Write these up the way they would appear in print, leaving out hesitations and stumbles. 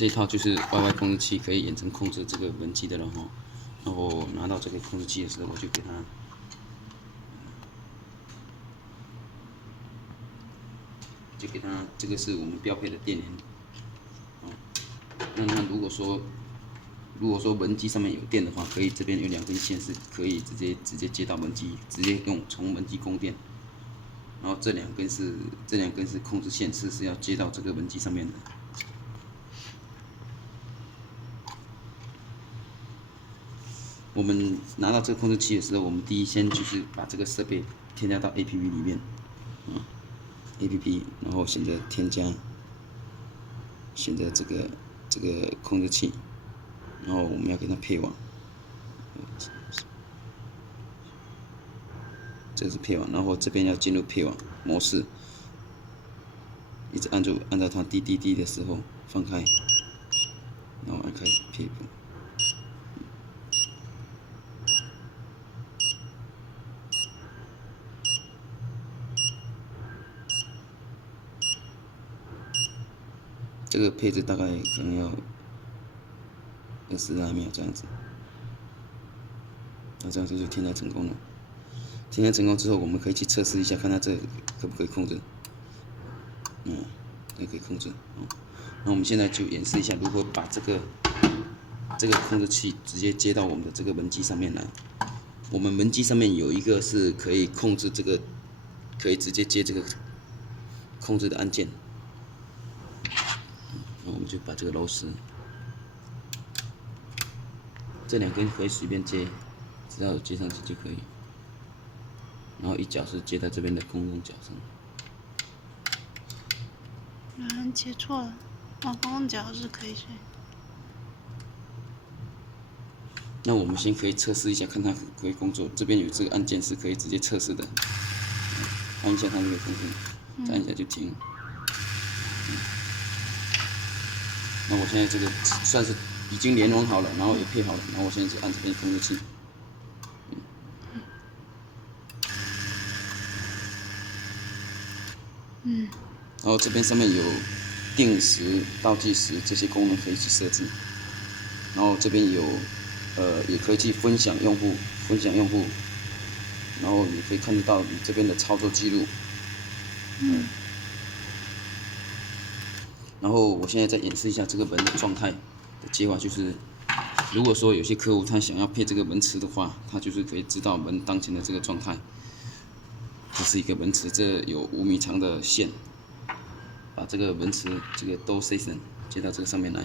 这一套就是 YY 控制器，可以远程控制这个门机的了哈。然后拿到这个控制器的时候，我就给它，这个是我们标配的电源。那如果说门机上面有电的话，可以这边有2根线是可以直接接到门机，直接从门机供电。然后这两根是控制线，是要接到这个门机上面的。我们拿到这个控制器的时候，我们第一先就是把这个设备添加到 APP 里面，APP， 然后选择添加，选择这个控制器，然后我们要给它配网，这个是配网，然后这边要进入配网模式，一直按照它滴滴滴的时候放开，然后按开始配。这个配置大概可能要20来秒这样子，那这样子就添加成功了。添加成功之后，我们可以去测试一下，看它这可不可以控制。这可以控制。那我们现在就演示一下如何把这个控制器直接接到我们的这个门机上面来。我们门机上面有一个是可以控制这个，可以直接接这个控制的按键。那我们就把这个螺丝，这2根可以随便接，只要有接上去就可以。然后一角是接在这边的公共角上。有人接错了，公共角是可以接。那我们先可以测试一下，看它可不可以工作。这边有这个按键是可以直接测试的，按一下它就可以工作，再按一下就停。那我现在这个算是已经联网好了，然后也配好了，然后我现在就按这边控制器。然后这边上面有定时、倒计时这些功能可以去设置，然后这边有也可以去分享用户，然后你可以看得到你这边的操作记录。然后我现在再演示一下这个门的状态的接法，就是如果说有些客户他想要配这个门磁的话，他就是可以知道门当前的这个状态。这是一个门磁，这有5米长的线，把这个门磁这个 door station 接到这个上面来。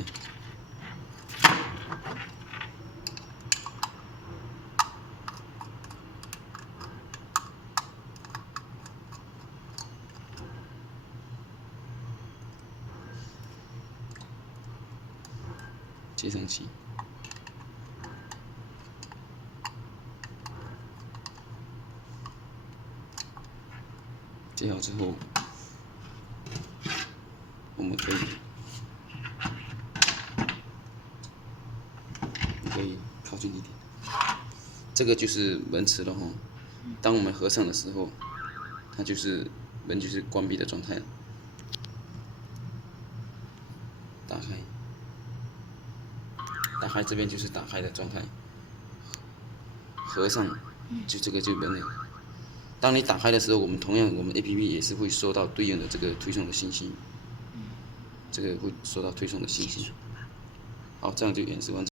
接上去，接好之后，我们可以靠近一点。这个就是门磁了哈。当我们合上的时候，它就是门就是关闭的状态了。打开这边就是打开的状态，合上就这个就门了。当你打开的时候，我们APP 也是会收到对应的这个推送的信息，这个会收到推送的信息。好，这样就演示完成。